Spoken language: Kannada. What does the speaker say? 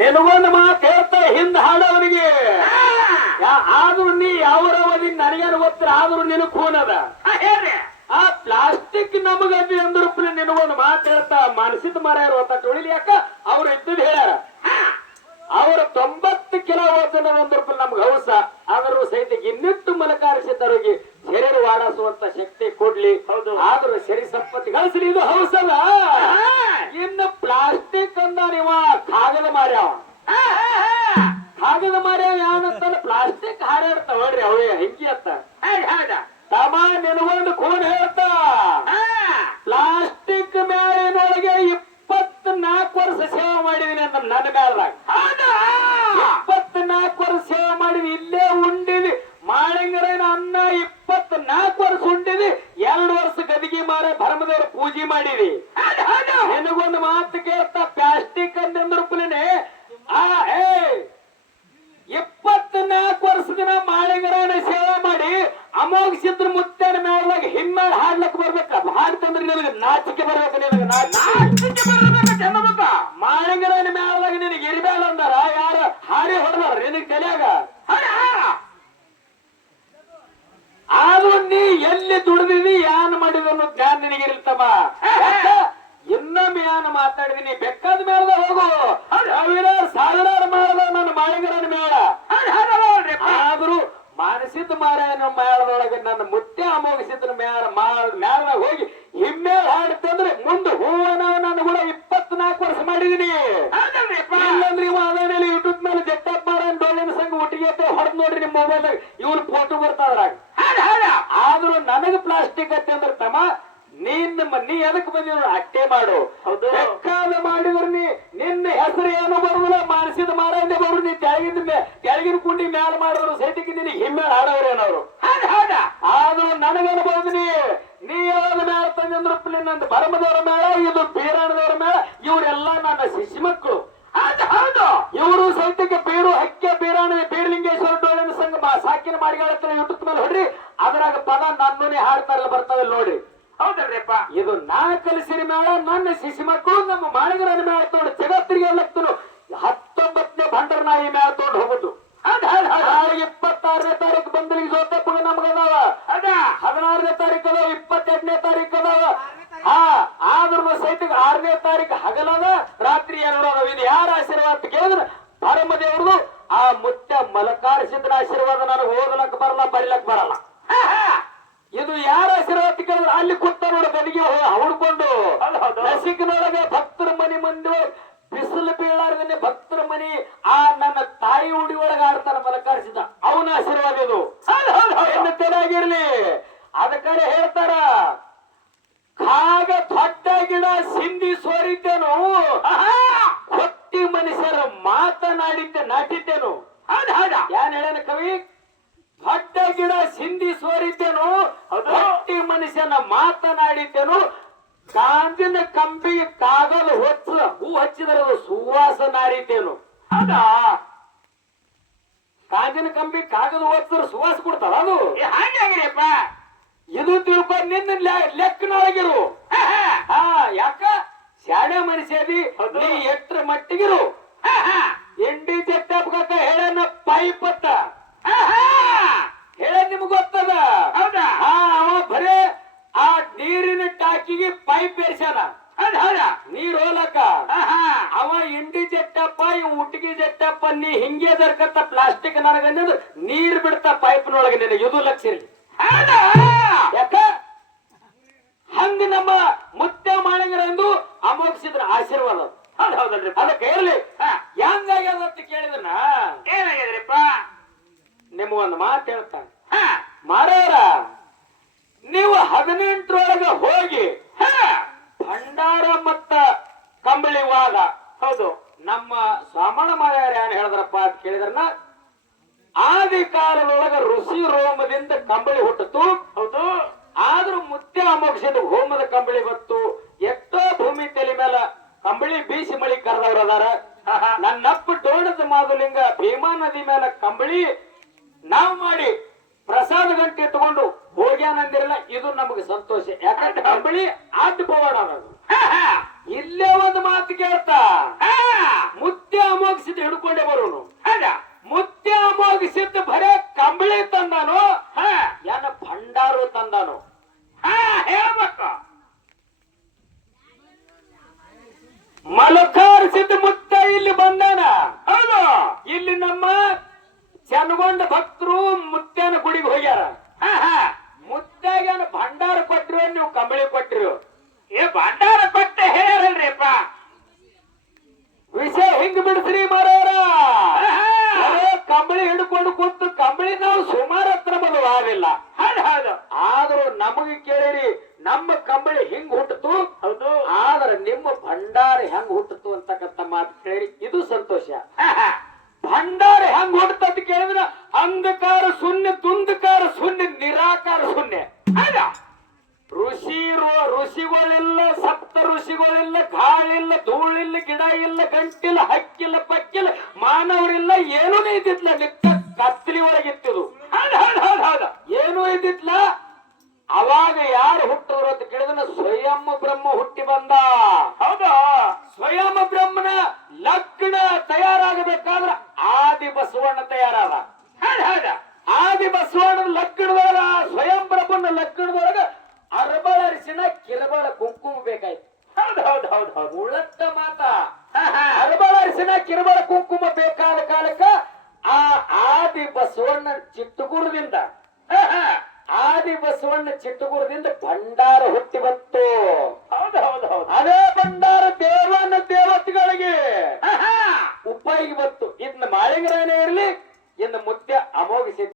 ನಿನಗೊಂದು ಮಾತು ಹೇಳ್ತಾ ಹಿಂದ ಹಾಡೋವನಿಗೆ ಆದ್ರೂ ನೀ ಯಾವ್ರವದಿ ನನಗೇನು ಗೊತ್ತಿರ ಆದ್ರೂ ನಿನಗ್ ಖೂನದ ಹೇಳ್ರಿ ಆ ಪ್ಲಾಸ್ಟಿಕ್ ನಮಗದಿ ಅಂದ್ರ ನಿನಗೊಂದು ಮಾತು ಹೇಳ್ತಾ ಮನಸಿದ ಮರ ಇರುವಂತ ತೊಳಿಲಿ ಯಾಕ ಅವ್ರು ಇದ್ದದ್ ಹೇಳ್ಯಾರ ಅವ್ರ 90 ಕಿಲೋ ವಜನ ಒಂದ್ ರೂಪಾಯಿ ನಮ್ಗೆ ಹೌಸ ಆದ್ರೂ ಸಹಿತ ಇನ್ನಿಟ್ಟು ಮಲಕಾರಿಸಿದವರಿಗೆ ಶರೀರ ವಾಡಿಸುವಂತ ಶಕ್ತಿ ಕೊಡ್ಲಿ ಹೌದು ಆದ್ರೂ ಶರೀರ ಸಂಪತ್ತಿ ಗಳಿಸ್ಲಿ ಇದು ಹೌಸಲ್ಲ ಇನ್ನು ಪ್ಲಾಸ್ಟಿಕ್ ಅಂದ ನೀವ ಕಾಗದ ಮಾರ್ಯಾವ ಕಾಗದ ಮಾರ್ಯಾವ ಯಾವಂತ ಪ್ಲಾಸ್ಟಿಕ್ ಹಾರಾಡ್ತಾವ ನೋಡ್ರಿ ಅವೇ ಹಿಂಗಿ ಅಂತ ತಮ ನಿನಗೊಂದು ಖೂನ್ ಹೇಳ್ತಾ ಪ್ಲಾಸ್ಟಿಕ್ ಮೇಲಿನೊಳಗೆ 24 ವರ್ಷ ಸೇವೆ ಮಾಡಿದೀನಿ ಅಂತ ನನ್ನ ಮೇಲ್ದಾಗ 24 ವರ್ಷ ಸೇವೆ ಮಾಡಿದ್ವಿ ಇಲ್ಲೇ ಉಂಡಿದ್ವಿ ಮಾಳಿಂಗರೇನ ಅನ್ನ 24 ವರ್ಷ ಉಂಡಿದ್ವಿ 2 ವರ್ಷ ಗದಿಗೆ ಮಾರ ಭರಮದವ್ರ ಪೂಜೆ ಮಾಡಿದ್ವಿ ನಿನಗೊಂದು ಮಾತು ಕೇಳ್ತಾ ಪ್ಲಾಸ್ಟಿಕ್ ಅಂದ್ರಪ್ಪನೇ 24 ವರ್ಷದಿನ ಮಾಳಿಂಗರನ ಸೇವೆ ಮಾಡಿ ಅಮೋಘ ಸಿದ್ರ ಮುತ್ತನ ಮೇಳದಾಗ ಹಿಮ್ಮೇಳ ಹಾಡ್ಲಕ್ ಬರ್ಬೇಕ ಹಾಡ್ತಂದ್ರೆ ನಿನಗೆ ನಾಚಿಕೆ ಬರ್ಬೇಕು ನಿನಗೆ ನಾಚಿಕೆ ಬರ್ಬೇಕು ಚೆನ್ನಬೇಕ ಮಾಳಿಂಗರನ ಮೇಳದಾಗ ನಿನಗೆ ಇರ್ಬೇಡ ಅಂದಾರ ಯಾರ ಹಾಡಿ ಹೊಡೆದಾರ ನಿನಗೆ ತಲೆಯಾಗ ಆದ್ರೂ ನೀ ಎಲ್ಲಿ ದುಡಿದಿದಿ ಯಾನ್ ಮಾಡಿದ ಅನ್ನೋ ಜ್ಞಾನ ನಿನಗಿರ್ತಮ್ಮ ಇನ್ನೊಮ್ಮೆ ಯಾನ ಮಾತಾಡಿದೀನಿ ಬೆಕ್ಕದ ಮೇಳದಾಗ ಹೋಗು ಸಾವಿರಾರು ಮೇಳದ ನನ್ನ ಮಾಳಿಂಗರನ ಮೇಳ ಆದ್ರೂ ಮಾನಸಿದ್ದ ಮಾರಾಯನ ಮೇಳದೊಳಗೆ ನನ್ನ ಮುತ್ತೆ ಅಮೋಗಿಸಿದ ಮೇಳದಾಗ ಹೋಗಿ ಹಿಮ್ಮೇಳ ಹಾಡುತ್ತಂದ್ರೆ ಮುಂದೆ ಹೂವನ ನಾನು ಕೂಡ 24 ವರ್ಷ ಮಾಡಿದೀನಿ ಇಲ್ಲಂದ್ರೆ ಇವ ಅದೇನಲ್ಲಿ ಯೂಟ್ಯೂಬ್ ಮೇಲೆ ಜಟ್ಟಪ್ಪ ಮಾರಾಯನ್ ಡೋಳಿನ ಸಂಘ ಒಟ್ಟಿಗೆ ಹೊಡೆದ್ ನೋಡ್ರಿ ನಿಮ್ ಮೊಬೈಲ್ದಾಗ ಇವ್ರು ಫೋಟೋ ಬರ್ತಾವ್ರಾಗ ಆದ್ರೂ ನನಗ ಪ್ಲಾಸ್ಟಿಕ್ ಅತ್ತೆ ಅಂದ್ರೆ ತಮ್ಮ ನೀ ಎದಕ್ ಬಂದಿ ಅಟ್ಟೆ ಮಾಡು ಬೇಕಾದ ಮಾಡಿದ್ರ ನೀ ನಿನ್ನ ಹೆಸರು ಏನು ಬರುದಿಲ್ಲ ಮಾನಸಿದ ಮಾರಾಯಣೆ ಬರು ನೀ ತೆಳಗಿನ ಕುಂಡಿ ಮ್ಯಾಲ ಮಾಡಿದ್ರು ಸೈತಿಗೆ ನಿನಗೆ ಹಿಮ್ಮೇಳ ಹಾಡೋರೇನವ್ರು ಆದ್ರೂ ನನಗನ್ಬಹುದು ನೀ ಯಾವಾಗ ಮೇಳ ತಂದ್ರೆ ನಂದು ಭರಮದವರ ಮೇಳ ಇದು ಬೀರಾಣದವರ ಮೇಳ ಇವರೆಲ್ಲ ನನ್ನ ಶಿಶು ಮಕ್ಕಳು ಇವರು ಸೈತಕ್ಕೆ ಬೀರು ಹಕ್ಕೆ ಬೀರಾಣ ಬೀರ್ಲಿಂಗೇಶ್ವರ ಡೋಳಿನ ಸಂಘ ಸಾಕಿನ ಮಾಡಿಗಳ ಯೂಟ್ಯೂಬ್ ಮೇಲೆ ಹೊಡ್ರಿ ಅದ್ರಾಗ ಪದ ನನ್ನೂನೇ ಹಾಡ್ತಾರಲ್ಲ ಬರ್ತಾವಲ್ಲ ನೋಡಿ ಹೌದಲ್ರಿಪ್ಪ ಇದು ನಾ ಕಲಿಸಿದ ಮೇಳ ನನ್ನ ಶಿಶು ಮಕ್ಕಳು ನಮ್ಮ ಮಾಳಿಗರನ ಮೇಳ ತಗೊಂಡು ಜಗತ್ತಿಗೆ ಎಲ್ಲತ್ತನು 19ನೇ ಭಂಡರನಾಯಿ ಮೇಳ ತಗೊಂಡು ಹೋಗುದು 26ನೇ ತಾರೀಕು ಬಂದಲಿಗೆ ಜೋತಪ್ಪಗ ನಮಗದಾವ 16ನೇ ತಾರೀಕು ಅದಾವ 22ನೇ ತಾರೀಕು ಅದಾವ ಆದ್ರೂ ಸಹಿತ 6ನೇ ತಾರೀಕು ಹಗಲದ ರಾತ್ರಿ 2 ಅದಾವ ಇದು ಯಾರ ಆಶೀರ್ವಾದ ಕೇಳಿದ್ರೆ ಭರಮದೇವ್ರದು ಆ ಮುತ್ಯ ಮಲಕಾರಿಸಿದ್ರ ಆಶೀರ್ವಾದ ನನಗೆ ಓದಲಕ್ ಬರಲ್ಲ ಬರಿಲಕ್ ಬರಲ್ಲ ಇದು ಯಾರ ಆಶೀರ್ವಾದ ಕೇಳಿದ್ರೆ ಅಲ್ಲಿ ಕೂತ ನೋಡ ಗದಿಗೆ ಹುಡ್ಕೊಂಡು ನಸಿಕಿನೊಳಗೆ ಭಕ್ತರ ಮನಿ ಮುಂದೆ ಬಿಸಿಲು ಬೀಳಾರ್ದನೆ ಭಕ್ತರ ಮನಿ ಆ ನನ್ನ ತಾಯಿ ಉಡಿ ಒಳಗ ಆಡ್ತಾರ ಮಲಕಾರಿಸಿದ ಅವನ ಆಶೀರ್ವಾದ ಇದು ಚೆನ್ನಾಗಿರ್ಲಿ ಅದಕ್ಕೆ ಹೇಳ್ತಾರ ಕಾಗ ದೊಡ್ಡ ಗಿಡ ಸಿಂಧಿ ಸೋರಿದ್ದೇನು ಹೊಟ್ಟಿ ಮನುಷ್ಯರ ಮಾತನಾಡಿದ್ದೆ ನಾಟಿದ್ದೇನು ಯಾನ್ ಹೇಳನ ಕವಿ ದೊಡ್ಡ ಗಿಡ ಸಿಂಧಿ ಸೋರಿದ್ದೇನು ಹೊಟ್ಟಿ ಮನುಷ್ಯನ ಮಾತನಾಡಿದ್ದೇನು ಗಾಂಜಿನ ಕಂಬಿಗೆ ಕಾಗದ ಹೂ ಹಚ್ಚಿದರೆ ಅದು ಸುವಾಸ ನಾರಿದ್ದೇನು ಗಾಂಜಿನ ಕಂಬಿ ಕಾಗದ ಹೊಚ್ಚಿದ್ರೆ ಸುವಾಸ ಕೊಡ್ತಾರ ಅದು ಹಾಗೆಪ್ಪ ಇದು ತಿಳ್ಕೊಂಡು ನಿನ್ನ ಲೆಕ್ಕನೊಳಗಿರು ಯಾಕ ಶಾಣೆ ಮನುಷ್ಯದಿ ನೀ ಎಟ್ರ ಮಟ್ಟಿಗಿರು ಎಂಡಿ ಜಟ್ಟಪ್ಪ ಹೇಳನ ಪೈಪ್ ಅತ್ತ ಹೇಳ ನಿಮ್ಗೆ ಗೊತ್ತದ ಅವ ಬರೇ ಆ ನೀರಿನ ಟಾಕಿಗೆ ಪೈಪ್ ಏರ್ಸ್ಯಾನ ನೀರ್ ಹೋಲಕ ಅವ ಇಂಡಿ ಜಟ್ಟಪ್ಪ ಇವ್ ಉಟ್ಟಿಗೆ ಜಟ್ಟಪ್ಪ ನೀ ಹಿಂಗೆ ದರ್ಕತ್ತ ಪ್ಲಾಸ್ಟಿಕ್ ನನಗಂದ್ರೆ ನೀರ್ ಬಿಡ್ತಾ ಪೈಪ್ನೊಳಗೆ ನಿನಗೆ ಇದು ಲಕ್ಷ ಇರ್ಲಿ ಯಾಕ ಹಂಗ ನಮ್ಮ ಮುತ್ಯ ಮಾಳಿಗರೆಂದು ಅಮೋಘಿಸಿದ್ರ ಆಶೀರ್ವಾದ ಹೌದಲ್ರಿ ಅದಕ್ಕೆ ಇರ್ಲಿ ಹೆಂಗಾಗ್ಯದ ಅಂತ ಕೇಳಿದ್ರನ ಏನಾಗ್ಯದ್ರಿಪ್ಪ ನಿಮ್ಗೊಂದು ಮಾತು ಹೇಳ್ತಾನೆ ಮಾರಾರ ನೀವು 18ರೊಳಗ ಹೋಗಿ ಭಂಡಾರ ಮತ್ತ ಕಂಬಳಿ ವಾದ ಹೌದು ನಮ್ಮ ಸ್ವಾಮಣ ಮಾರಾಯರ ಏನ್ ಹೇಳಿದ್ರಪ್ಪ ಅಂತ ಕೇಳಿದ್ರನ ಆದಿ ಕಾಲದೊಳಗ ಋಷಿ ರೋಮದಿಂದ ಕಂಬಳಿ ಹುಟ್ಟಿತು ಹೌದು ಆದ್ರೂ ಮುತ್ಯ ಅಮೋಘಿಸಿದ ಹೋಮದ ಕಂಬಳಿ ಬತ್ತು ಎಷ್ಟೋ ಭೂಮಿ ತಲೆ ಮೇಲೆ ಕಂಬಳಿ ಬೀಸಿ ಮಳಿ ಕರೆದವ್ರ ಅದಾರ ನನ್ನಪ್ಪ ಡೋಣದ ಮಾದುಲಿಂಗ ಭೀಮಾ ನದಿ ಮೇಲೆ ಕಂಬಳಿ ನಾವು ಮಾಡಿ ಪ್ರಸಾದ ಗಂಟೆ ಇಟ್ಕೊಂಡು ಹೋಗ್ಯಾನಂದಿರಲ್ಲ ಇದು ನಮಗೆ ಸಂತೋಷ ಯಾಕಂದ್ರೆ ಕಂಬಳಿ ಆಟ ಪವಾಡ ಅನ್ನೋದು ಇಲ್ಲೇ ಒಂದು ಮಾತು ಕೇಳ್ತಾ ಮುತ್ಯ ಅಮೋಘಿಸಿದ ಲೋಕಾರ್ಸಿದ ಮುತ್ತ ಇಲ್ಲಿ ಬಂದಾನ. ಹೌದು, ಇಲ್ಲಿ ನಮ್ಮ ಚನ್ನಗೊಂಡ ಭಕ್ತರು ಮುತ್ಯಾನ ಗುಡಿಗೆ ಹೋಗ್ಯಾರ. ಮುತ್ತಾಗೇನ ಭಂಡಾರ ಕೊಟ್ಟಿರೋ ನೀವು ಕಂಬಳಿ ಕೊಟ್ಟಿರೋ? ಏ ಭಂಡಾರ ಕೊಟ್ಟ ಹೇಳ್ಯಾರಲ್ರಿಪ್ಪ. ವಿಷಯ ಹಿಂಗ್ ಬಿಡಿಸ್ರಿ ಮಾರಾರ. ಕಂಬಳಿ ಹಿಡ್ಕೊಂಡು ಕೂತು ಕಂಬಳಿ ನಾವು ಸುಮಾರು ಹತ್ರ ಬದಲಾಗಿಲ್ಲ. ಆದ್ರೂ ನಮಗೆ ಕೇಳಿರಿ, ನಮ್ಮ ಕಂಬಳಿ ಹಿಂಗ್ ಹುಟ್ಟಿತು. ಹೌದು, ಆದ್ರೆ ನಿಮ್ಮ ಭಂಡಾರ ಹೆಂಗ್ ಹುಟ್ಟಿತು ಅಂತಕ್ಕಂಥ ಮಾತು ಕೇಳಿ ಇದು ಸಂತೋಷ. ಭಂಡಾರ ಹೆಂಗ್ ಹುಟ್ಟುತ್ತ ಕೇಳಿದ್ರ ಅಂಧಕಾರ ಶೂನ್ಯ, ದುಂಧಕಾರ ಶೂನ್ಯ, ನಿರಾಕಾರ ಶೂನ್ಯ. ಋಷಿಗಳಿಲ್ಲ, ಸಪ್ತ ಋಷಿಗಳಿಲ್ಲ, ಗಾಳಿಲ್ಲ, ಧೂಳಿಲ್ಲ, ಗಿಡ ಇಲ್ಲ, ಗಂಟಿಲ್ಲ, ಹಕ್ಕಿಲ್ಲ, ಪಕ್ಕಿಲ್ಲ, ಮಾನವರಿಲ್ಲ, ಏನೂ ಇದ್ದಿತ್ಲ. ನಿಕ್ಕ ಕತ್ತಲಿ ಒಳಗಿತ್ತಿದು. ಏನೂ ಇದ್ದಿತ್ಲ. ಅವಾಗ ಯಾರು ಹುಟ್ಟಿದ್ರು ಅಂತ ಕೇಳಿದ್ರೆ ಸ್ವಯಂ ಬ್ರಹ್ಮ ಹುಟ್ಟಿ ಬಂದ. ಹೌದಾ, ಸ್ವಯಂ ಬ್ರಹ್ಮನ ಲಗ್ನ ತಯಾರಾಗಬೇಕಾದ್ರ ಆದಿ ಬಸವಣ್ಣ ತಯಾರಾದ. ಆದಿ ಬಸವಣ್ಣನ ಲಗ್ನದೊಳಗ, ಸ್ವಯಂ ಬ್ರಹ್ಮನ ಲಗ್ನದೊಳಗ ಅರಬಳ ಅರಿಶಿನ, ಕಿರಬಳ ಕುಂಕುಮ ಬೇಕಾಯ್ತು. ಹೌದು, ಉಳತ್ತ ಮಾತ. ಅರಬಳ ಅರಿಶಿನ, ಕಿರಬಳ ಕುಂಕುಮ ಬೇಕಾದ ಕಾಲಕ್ಕ ಆ ಆದಿ ಬಸವಣ್ಣ ಚಿಟ್ಟುಗುರದಿಂದ, ಆದಿ ಬಸವಣ್ಣ ಚಿಟ್ಟುಗುರದಿಂದ ಭಂಡಾರ ಹುಟ್ಟಿ ಬಂತು. ಅದೇ ಭಂಡಾರ ದೇವನ ದೇವತೆಗಳಿಗೆ ಉಪಯೋಗ ಬಂತು. ಇನ್ನು ಮಾಳಿಂಗರಾಯನೇ ಇರ್ಲಿ, ಇನ್ನು ಮುತ್ಯ ಅಮೋಘ